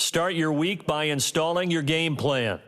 Start your week by installing your game plan.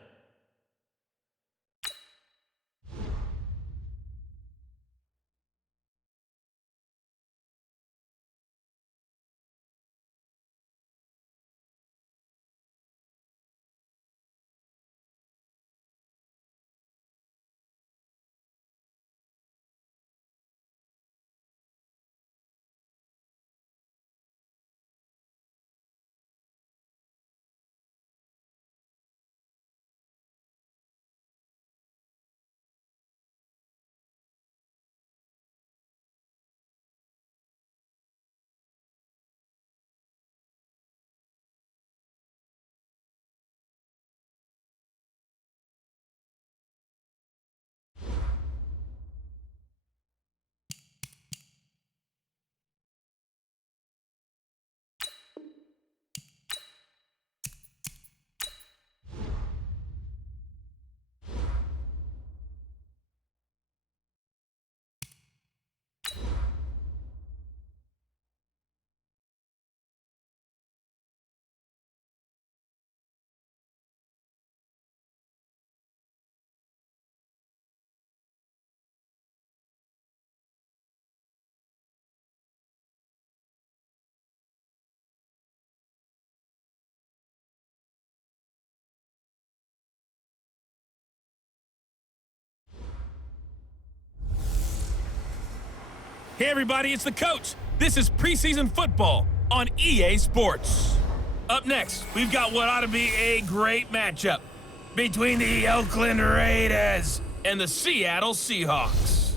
Hey everybody, it's the coach. This is preseason football on EA Sports. Up next, we've got what ought to be a great matchup between the Oakland Raiders and the Seattle Seahawks.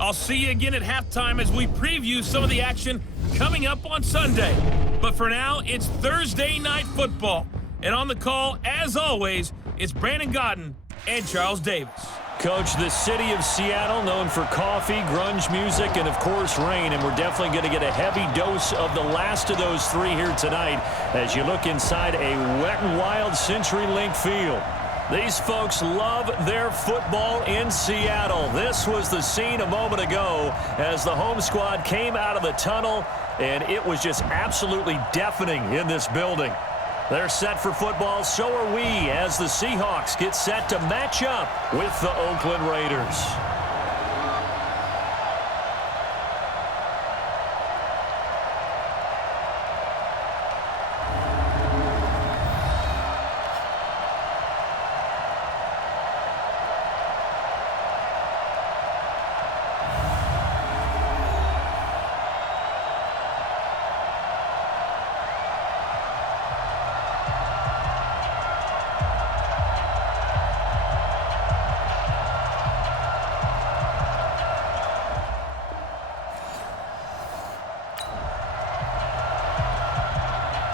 I'll see you again at halftime as we preview some of the action coming up on Sunday. But for now, it's Thursday Night Football. And on the call, as always, it's Brandon Godden and Charles Davis. Coach, the city of Seattle, known for coffee, grunge music, and, of course, rain. And we're definitely going to get a heavy dose of the last of those three here tonight as you look inside a wet and wild CenturyLink field. These folks love their football in Seattle. This was the scene a moment ago as the home squad came out of the tunnel, and it was just absolutely deafening in this building. They're set for football, so are we, as the Seahawks get set to match up with the Oakland Raiders.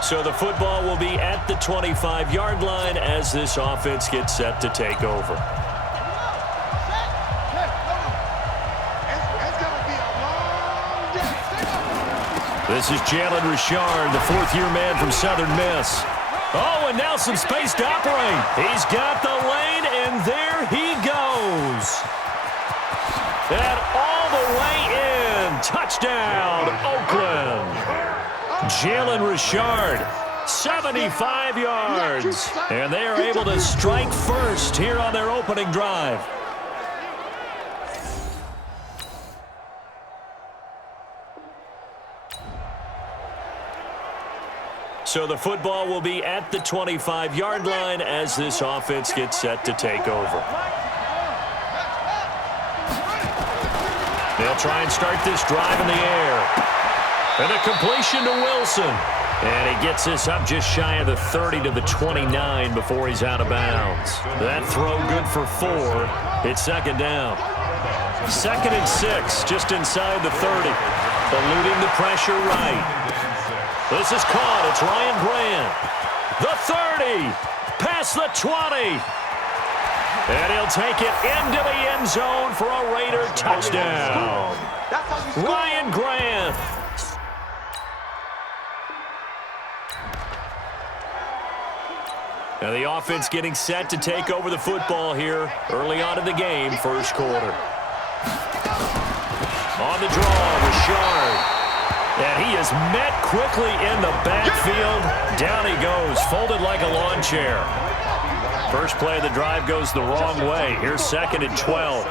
So the football will be at the 25-yard line as this offense gets set to take over. This is Jalen Richard, the fourth-year man from Southern Miss. Oh, and now some space to operate. He's got the lane, and there he goes. And all the way in. Touchdown, Oakland. Jalen Richard, 75 yards. And they are able to strike first here on their opening drive. So the football will be at the 25-yard line as this offense gets set to take over. They'll try and start this drive in the air. And a completion to Wilson. And he gets this up just shy of the 30 to the 29 before he's out of bounds. That throw good for 4. It's second down. 2nd and 6, just inside the 30. Eluding the pressure right. This is caught. It's Ryan Grant. The 30. Past the 20. And he'll take it into the end zone for a Raider touchdown. Ryan Grant. Now the offense getting set to take over the football here early on in the game, first quarter. On the draw, Richard. And he is met quickly in the backfield. Down he goes. rocking chair. First play of the drive goes the wrong way. Here's 2nd and 12.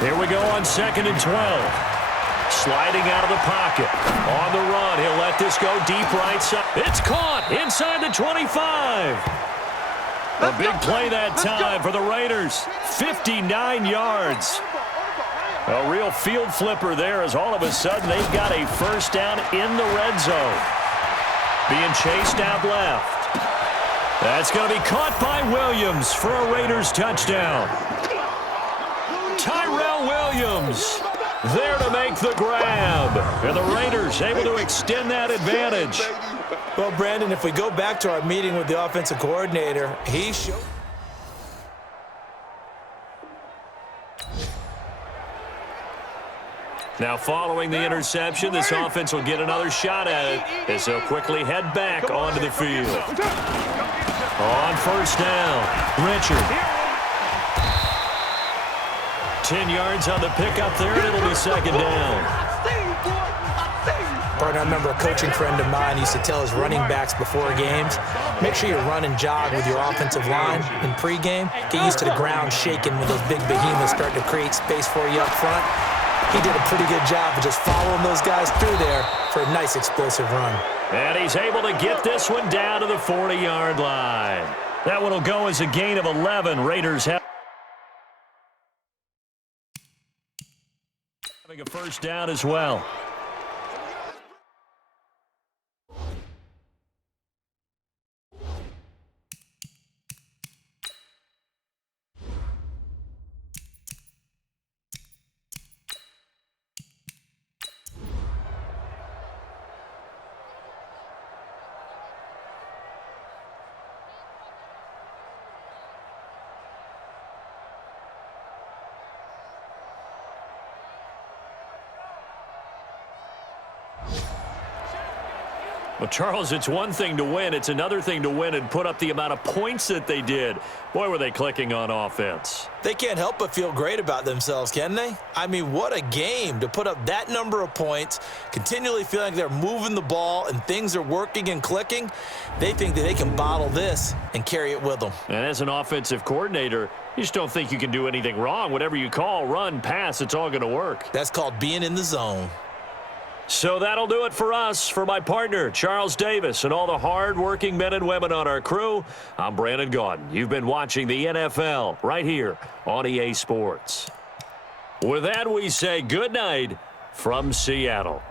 Here we go on 2nd and 12. Sliding out of the pocket. On the run, he'll let this go deep right side. It's caught inside the 25. A big play that time for the Raiders. 59 yards. A real field flipper there as all of a sudden they've got a first down in the red zone. Being chased out left. That's going to be caught by Williams for a Raiders touchdown. Tyrell Williams there to make the grab. And the Raiders able to extend that advantage. Well, Brandon, if we go back to our meeting with the offensive coordinator, he showed... Now following the interception, this offense will get another shot at it as they'll quickly head back onto the field. On first down, Richard. 10 yards on the pickup there, and it'll be 2nd down. Partner, I remember a coaching friend of mine used to tell his running backs before games, make sure you run and jog with your offensive line in pregame. Get used to the ground shaking when those big behemoths start to create space for you up front. He did a pretty good job of just following those guys through there for a nice explosive run. And he's able to get this one down to the 40-yard line. That one will go as a gain of 11. Raiders having a first down as well. Well, Charles, it's one thing to win. It's another thing to win and put up the amount of points that they did. Boy, were they clicking on offense. They can't help but feel great about themselves, can they? I mean, what a game to put up that number of points, continually feeling like they're moving the ball and things are working and clicking. They think that they can bottle this and carry it with them. And as an offensive coordinator, you just don't think you can do anything wrong. Whatever you call, run, pass, it's all going to work. That's called being in the zone. So that'll do it for us. For my partner, Charles Davis, and all the hard-working men and women on our crew, I'm Brandon Gaudin. You've been watching the NFL right here on EA Sports. With that, we say good night from Seattle.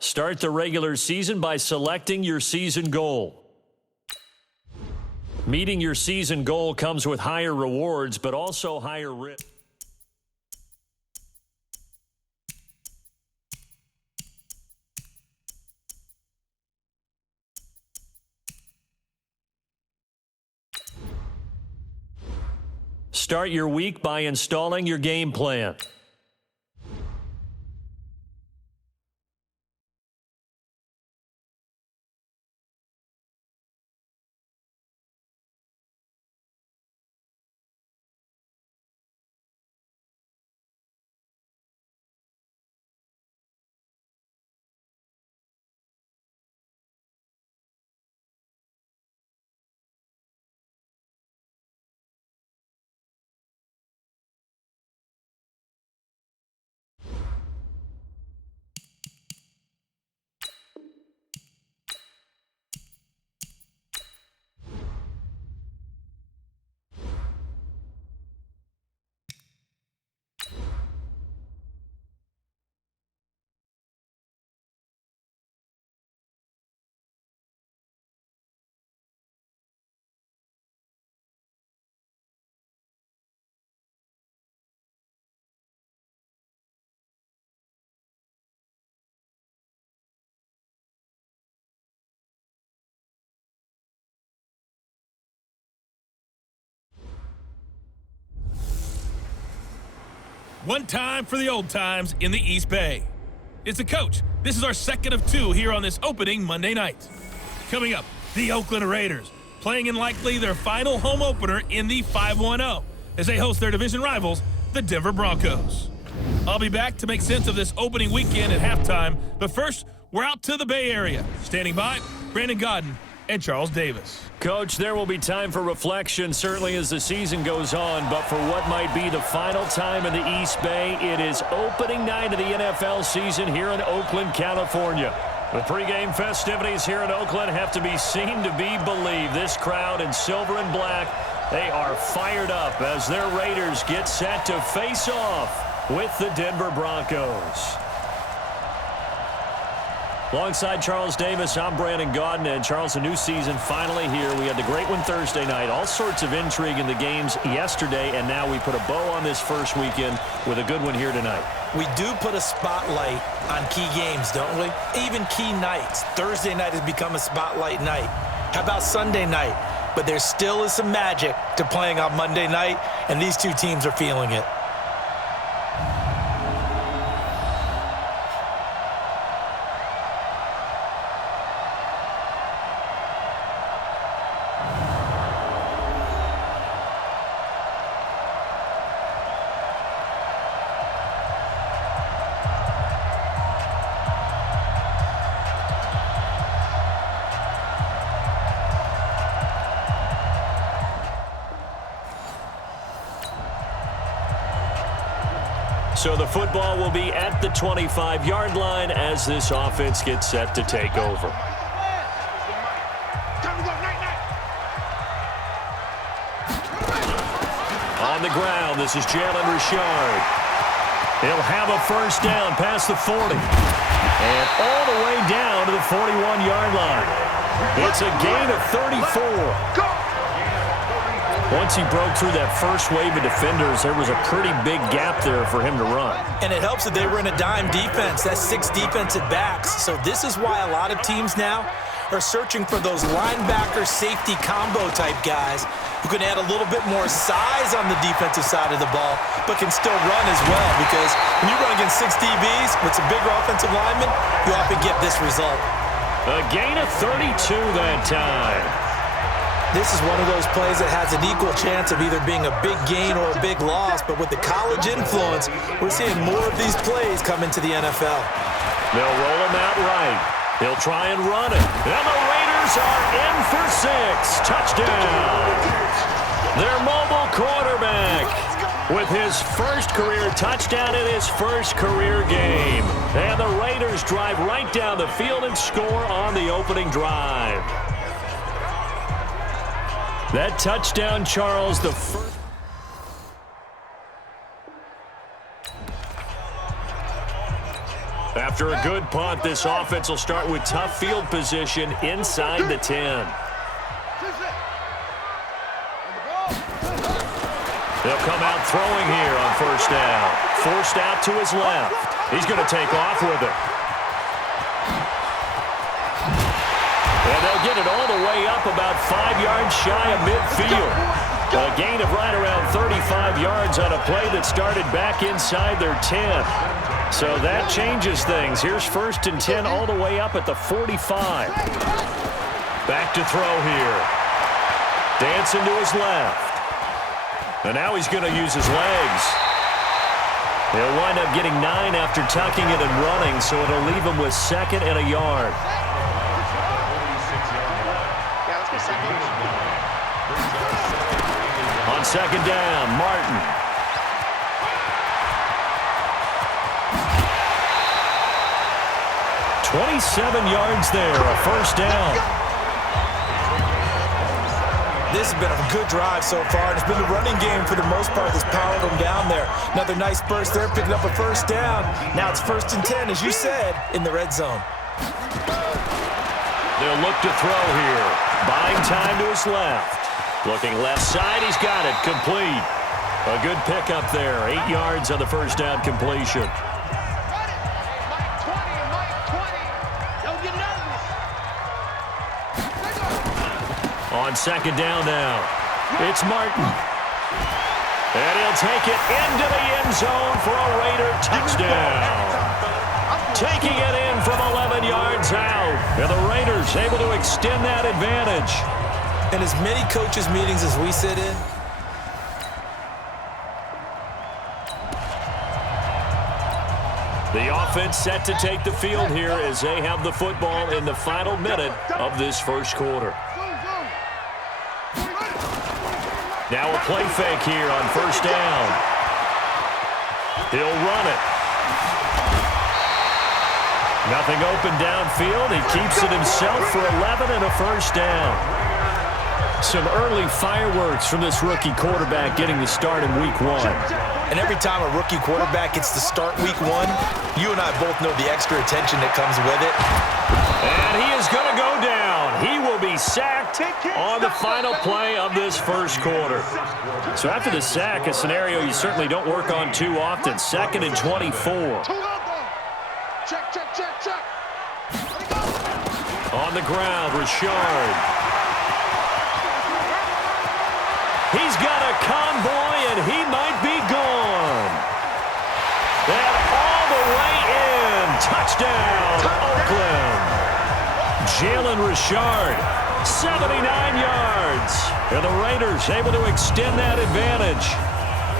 Start the regular season by selecting your season goal. Meeting your season goal comes with higher rewards, but also higher risk. Start your week by installing your game plan. One time for the old times in the East Bay. It's the coach. This is our second of two here on this opening Monday night. Coming up, the Oakland Raiders, playing in likely their final home opener in the 5-1-0 as they host their division rivals, the Denver Broncos. I'll be back to make sense of this opening weekend at halftime, but first, we're out to the Bay Area. Standing by, Brandon Godden and Charles Davis. Coach, there will be time for reflection, certainly as the season goes on, but for what might be the final time in the East Bay, it is opening night of the NFL season here in Oakland, California. The pregame festivities here in Oakland have to be seen to be believed. This crowd in silver and black, they are fired up as their Raiders get set to face off with the Denver Broncos. Alongside Charles Davis, I'm Brandon Godden. And Charles, a new season finally here. We had the great one Thursday night. All sorts of intrigue in the games yesterday, and now we put a bow on this first weekend with a good one here tonight. We do put a spotlight on key games, don't we? Even key nights. Thursday night has become a spotlight night. How about Sunday night? But there still is some magic to playing on Monday night, and these two teams are feeling it. So the football will be at the 25-yard line as this offense gets set to take over. On the ground, this is Jalen Richard. He'll have a first down past the 40. And all the way down to the 41-yard line. It's a gain of 34. Once he broke through that first wave of defenders, there was a pretty big gap there for him to run. And it helps that they were in a dime defense. That's 6 defensive backs. So this is why a lot of teams now are searching for those linebacker safety combo type guys who can add a little bit more size on the defensive side of the ball, but can still run as well. Because when you run against 6 DBs with some bigger offensive linemen, you often get this result. A gain of 32 that time. This is one of those plays that has an equal chance of either being a big gain or a big loss, but with the college influence, we're seeing more of these plays come into the NFL. They'll roll him out right. He'll try and run it. And the Raiders are in for 6. Touchdown. Their mobile quarterback with his first career touchdown in his first career game. And the Raiders drive right down the field and score on the opening drive. That touchdown, Charles, the first. After a good punt, this offense will start with tough field position inside the 10. They'll come out throwing here on first down. Forced out to his left. He's going to take off with it. And they'll get it all the way up about 5 yards shy of midfield. A gain of right around 35 yards on a play that started back inside their 10. So that changes things. Here's 1st and 10 all the way up at the 45. Back to throw here. Dancing to his left. And now he's going to use his legs. He'll wind up getting 9 after tucking it and running, so it'll leave him with 2nd and a yard. On 2nd down, Martin. "27 yards there, a 1st down. This has been a good drive so far. It's been the running game for the most part that's powered them down there. Another nice burst there, picking up a 1st down. Now it's 1st and 10, as you said, in the red zone. They'll look to throw here. Buying time to his left. Looking left side, he's got it. Complete. A good pickup there. 8 yards on the 1st down completion. On 2nd down now, it's Martin. And he'll take it into the end zone for a Raider touchdown. Taking it in from 11 yards out. And the Raiders able to extend that advantage. In as many coaches' meetings as we sit in, the offense set to take the field here as they have the football in the final minute of this 1st quarter. Now a play fake here on 1st down. He'll run it. Nothing open downfield. He keeps it himself for 11 and a 1st down. Some early fireworks from this rookie quarterback getting the start in week 1. and every time a rookie quarterback gets to start week 1, you and I both know the extra attention that comes with it. And he is going to go down. He will be sacked on the final play of this 1st quarter. So after the sack, a scenario you certainly don't work on too often. 2nd and 24. Check. On the ground, Richard. He's got a convoy, and he might be gone. And all the way in. Touchdown, Oakland. Jalen Richard, 79 yards. And the Raiders able to extend that advantage.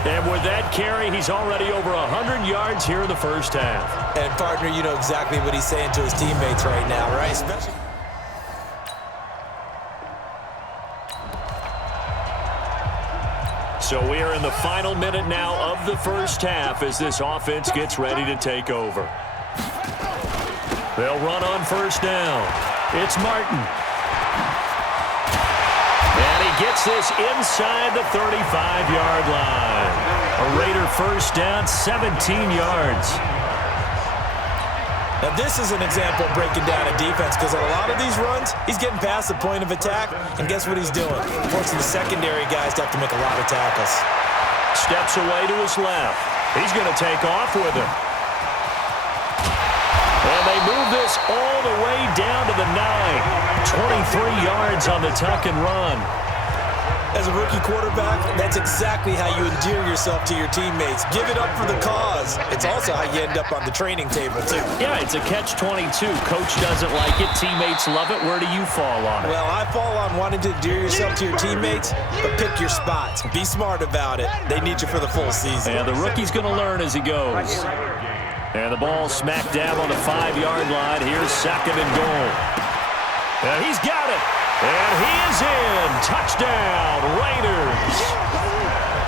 And with that carry, he's already over 100 yards here in the 1st half. And, partner, you know exactly what he's saying to his teammates right now, right? Especially. So we are in the final minute now of the 1st half as this offense gets ready to take over. They'll run on 1st down. It's Martin. And he gets this inside the 35-yard line. A Raider 1st down, 17 yards. Now, this is an example of breaking down a defense because on a lot of these runs, he's getting past the point of attack, and guess what he's doing? Forcing the secondary guys to have to make a lot of tackles. Steps away to his left. He's going to take off with him. And they move this all the way down to the 9. 23 yards on the tuck and run. As a rookie quarterback, that's exactly how you endear yourself to your teammates. Give it up for the cause. It's also how you end up on the training table, too. Yeah, it's a catch-22. Coach doesn't like it. Teammates love it. Where do you fall on it? Well, I fall on wanting to endear yourself to your teammates, but pick your spots. Be smart about it. They need you for the full season. And the rookie's going to learn as he goes. And the ball smack dab on the 5-yard line. Here's 2nd and goal. And he's got it. And he is in. Touchdown, Raiders.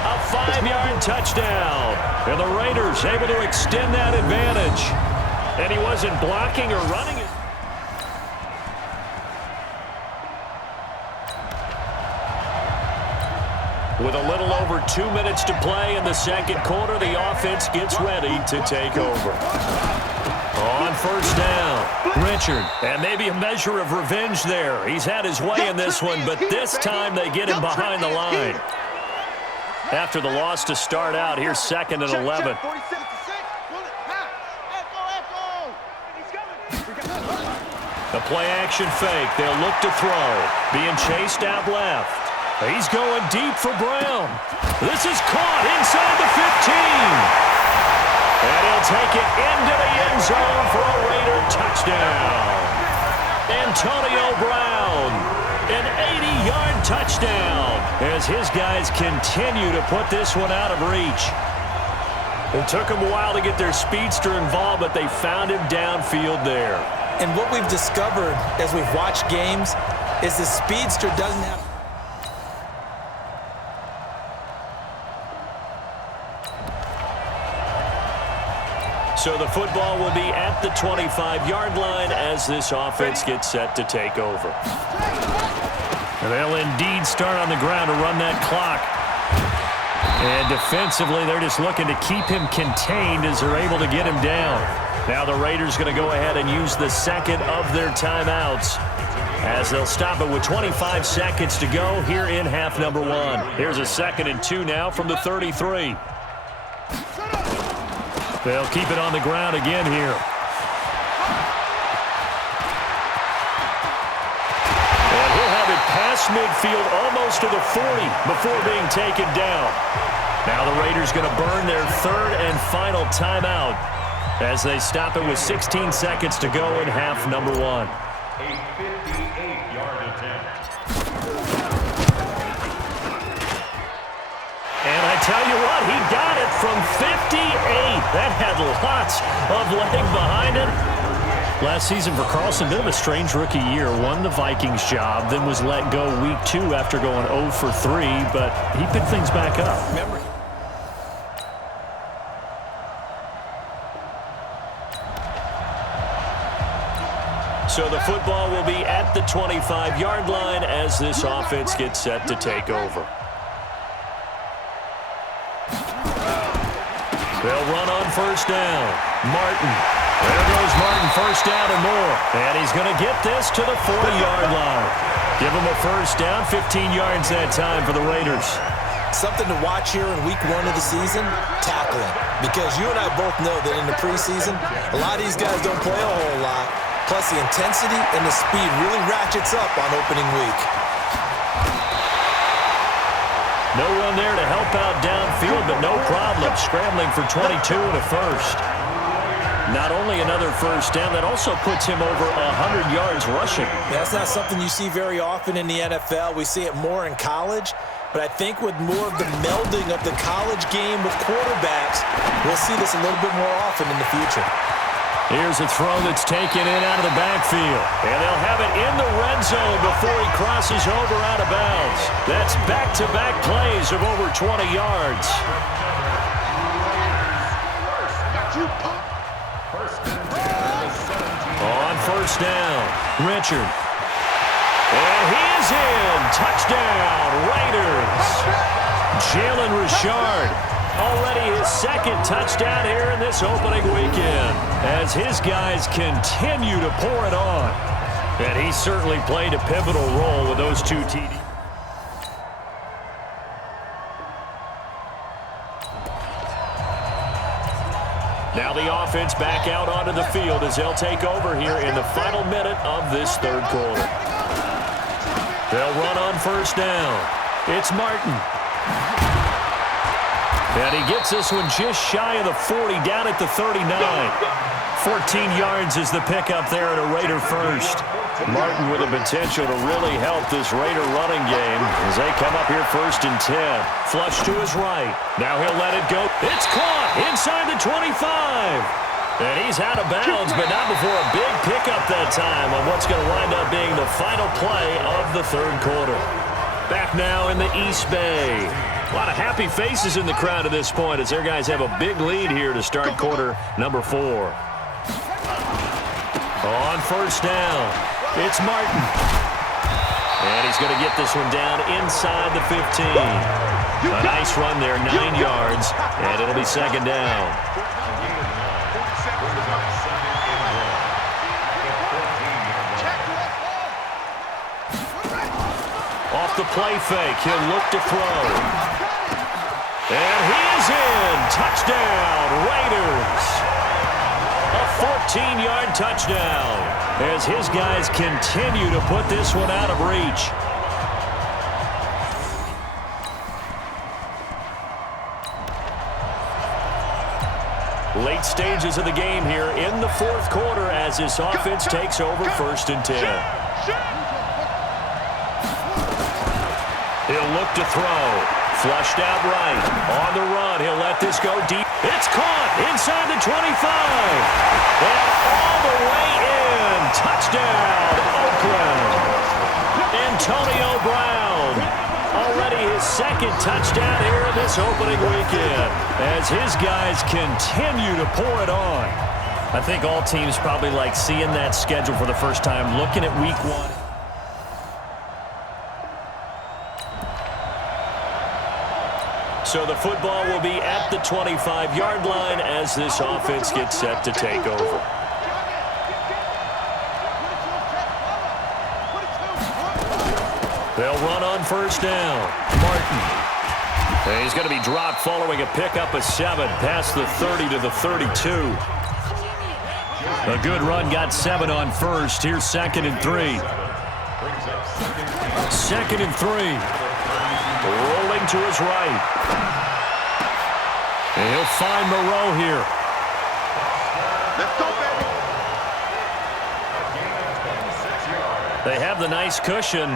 A 5-yard touchdown. And the Raiders able to extend that advantage. And he wasn't blocking or running it. With a little over 2 minutes to play in the 2nd quarter, the offense gets ready to take over. On 1st down, Richard. And maybe a measure of revenge there. He's had his way in this one, but this time they get him behind the line. After the loss to start out, here's 2nd and 11. The play action fake. They'll look to throw. Being chased out left. He's going deep for Brown. This is caught inside the 15. And he'll take it into the end zone for a Raider touchdown. Antonio Brown, an 80-yard touchdown as his guys continue to put this one out of reach. It took them a while to get their speedster involved, but they found him downfield there. And what we've discovered as we've watched games is the speedster doesn't have... So the football will be at the 25-yard line as this offense gets set to take over. And they'll indeed start on the ground to run that clock. And defensively, they're just looking to keep him contained as they're able to get him down. Now the Raiders going to go ahead and use the second of their timeouts as they'll stop it with 25 seconds to go here in half number one. Here's a 2nd and 2 now from the 33. They'll keep it on the ground again here. And he'll have it past midfield almost to the 40 before being taken down. Now the Raiders going to burn their 3rd and final timeout as they stop it with 16 seconds to go in half number one. A 58-yard attempt. And I tell you what, he got it from 58. That had lots of leg behind it. Last season for Carlson, bit of a strange rookie year. Won the Vikings job, then was let go week 2 after going 0 for 3, but he picked things back up. So the football will be at the 25-yard line as this offense gets set to take over. They'll run on first down. Martin. There goes Martin, first down and more. And he's going to get this to the 40-yard line. Give him a first down, 15 yards that time for the Raiders. Something to watch here in week 1 of the season, tackling. Because you and I both know that in the preseason, a lot of these guys don't play a whole lot. Plus the intensity and the speed really ratchets up on opening week. No one there to help out downfield, but no problem. Scrambling for 22 and a first. Not only another first down, that also puts him over 100 yards rushing. That's not something you see very often in the NFL. We see it more in college. But I think with more of the melding of the college game with quarterbacks, we'll see this a little bit more often in the future. Here's a throw that's taken in out of the backfield. And they'll have it in the red zone before he crosses over out of bounds. That's back-to-back plays of over 20 yards. On first down, Richard. And he is in. Touchdown, Raiders. Jalen Richard. Already his 2nd touchdown here in this opening weekend as his guys continue to pour it on. And he certainly played a pivotal role with those 2 TDs. Now the offense back out onto the field as they'll take over here in the final minute of this 3rd quarter. They'll run on first down. It's Martin. And he gets this one just shy of the 40, down at the 39. 14 yards is the pickup there at a Raider first. Martin with the potential to really help this Raider running game as they come up here 1st and 10. Flush to his right. Now he'll let it go. It's caught inside the 25. And he's out of bounds, but not before a big pickup that time on what's going to wind up being the final play of the 3rd quarter. Back now in the East Bay. A lot of happy faces in the crowd at this point as their guys have a big lead here to start quarter number 4. On first down, it's Martin. And he's going to get this one down inside the 15. A nice run there, 9 yards, and it'll be 2nd down. Off the play fake, he'll look to throw. And he is in. Touchdown, Raiders. A 14-yard touchdown as his guys continue to put this one out of reach. Late stages of the game here in the fourth quarter as this offense takes over 1st and 10. He'll look to throw. Flushed out right. On the run. He'll let this go deep. It's caught inside the 25. And all the way in. Touchdown, Oakland. Antonio Brown. Already his 2nd touchdown here in this opening weekend as his guys continue to pour it on. I think all teams probably like seeing that schedule for the first time, looking at week 1. So the football will be at the 25-yard line as this offense gets set to take over. They'll run on 1st down. Martin. And he's going to be dropped following a pickup of 7 past the 30 to the 32. A good run got 7 on 1st. Here's 2nd and 3. 2nd and 3. Rolling to his right. And he'll find Moreau here. Let's go, baby. They have the nice cushion.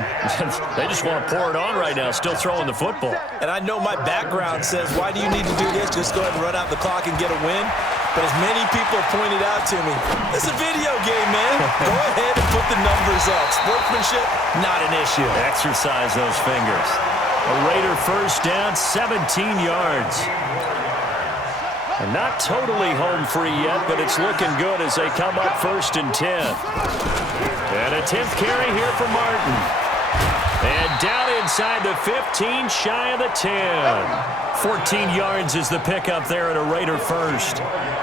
They just want to pour it on right now, still throwing the football. And I know my background says, why do you need to do this? Just go ahead and run out the clock and get a win. But as many people have pointed out to me, it's a video game, man. Go ahead and put the numbers up. Sportsmanship, not an issue. Exercise those fingers. A Raider 1st down, 17 yards. And not totally home free yet, but it's looking good as they come up 1st and 10. And a 10th carry here for Martin. And down inside the 15, shy of the 10. 14 yards is the pickup there at a Raider 1st.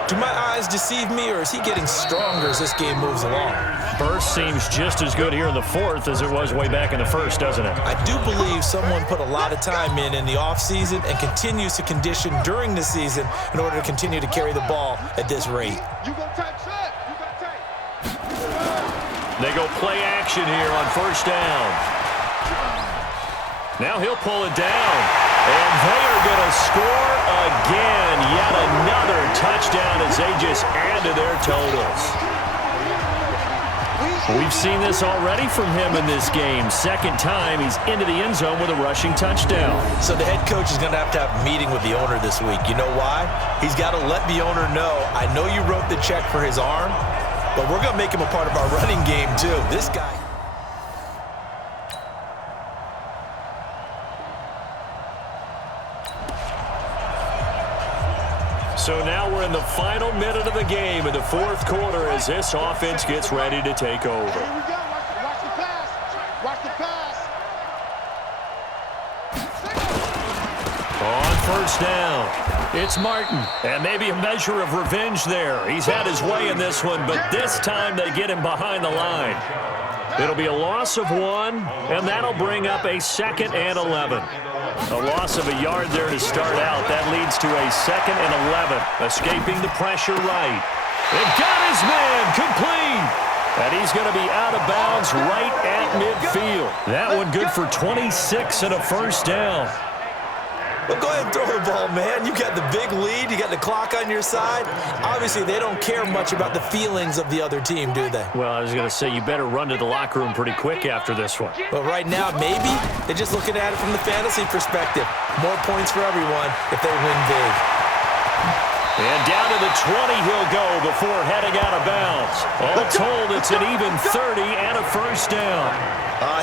Do my eyes deceive me, or is he getting stronger as this game moves along? Burst seems just as good here in the 4th as it was way back in the 1st, doesn't it? I do believe someone put a lot of time in the offseason and continues to condition during the season in order to continue to carry the ball at this rate. You gonna take shit. You gonna take. They go play action here on 1st down. Now he'll pull it down. And they are going to score again. Yet another touchdown as they just add to their totals. We've seen this already from him in this game. 2nd time he's into the end zone with a rushing touchdown. So the head coach is going to have a meeting with the owner this week. You know why? He's got to let the owner know, I know you wrote the check for his arm, but we're going to make him a part of our running game too. This guy. So now we're in the final minute of the game in the 4th quarter as this offense gets ready to take over. Here we go. Watch the pass. Watch the pass. On 1st down, it's Martin. And maybe a measure of revenge there. He's had his way in this one, but this time they get him behind the line. It'll be a loss of 1, and that'll bring up a 2nd and 11. A loss of a yard there to start out. That leads to a 2nd and 11. Escaping the pressure right. And got his man complete. And he's going to be out of bounds right at midfield. That one good for 26 and a 1st down. Well, go ahead and throw the ball, man. You got the big lead. You got the clock on your side. Obviously, they don't care much about the feelings of the other team, do they? Well, I was going to say, you better run to the locker room pretty quick after this one. Well, right now, maybe they're just looking at it from the fantasy perspective. More points for everyone if they win big. And down to the 20 he'll go before heading out of bounds. All told, it's an even 30 and a 1st down.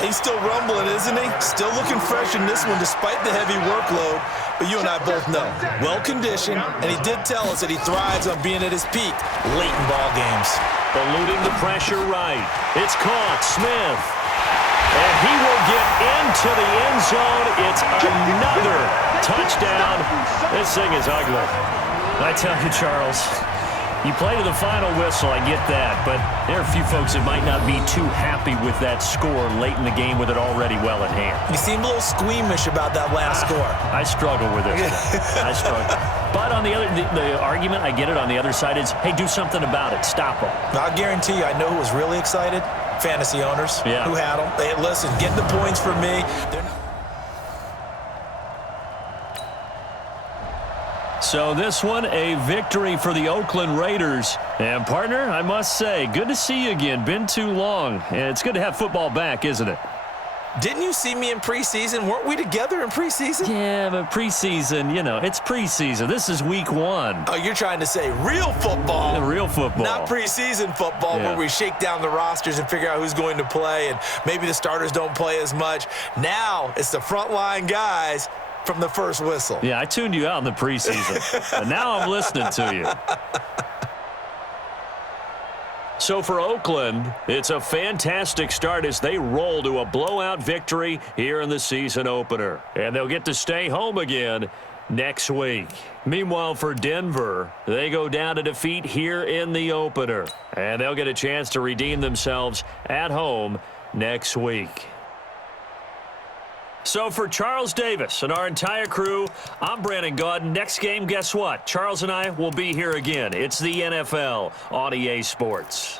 He's still rumbling, isn't he? Still looking fresh in this one despite the heavy workload. But you and I both know, well-conditioned, and he did tell us that he thrives on being at his peak late in ball games. Eluding the pressure right. It's caught. Smith. And he will get into the end zone. It's another touchdown. This thing is ugly. I tell you, Charles, you play to the final whistle, I get that, but there are a few folks that might not be too happy with that score late in the game with it already well in hand. You seem a little squeamish about that last score. I struggle with it. I struggle. But on the argument, I get it, on the other side is, hey, do something about it. Stop them. I'll guarantee you, I know who was really excited. Fantasy owners who had them. Hey, listen, get the points for me. So this one, a victory for the Oakland Raiders. And, partner, I must say, good to see you again. Been too long. And it's good to have football back, isn't it? Didn't you see me in preseason? Weren't we together in preseason? Yeah, but preseason, you know, it's preseason. This is week 1. Oh, you're trying to say real football. Yeah, real football. Not preseason football where we shake down the rosters and figure out who's going to play, and maybe the starters don't play as much. Now it's the frontline guys from the first whistle. Yeah, I tuned you out in the preseason. But now I'm listening to you. So for Oakland, it's a fantastic start as they roll to a blowout victory here in the season opener. And they'll get to stay home again next week. Meanwhile, for Denver, they go down to defeat here in the opener. And they'll get a chance to redeem themselves at home next week. So for Charles Davis and our entire crew, I'm Brandon Gaudin. Next game, guess what? Charles and I will be here again. It's the NFL on EA Sports.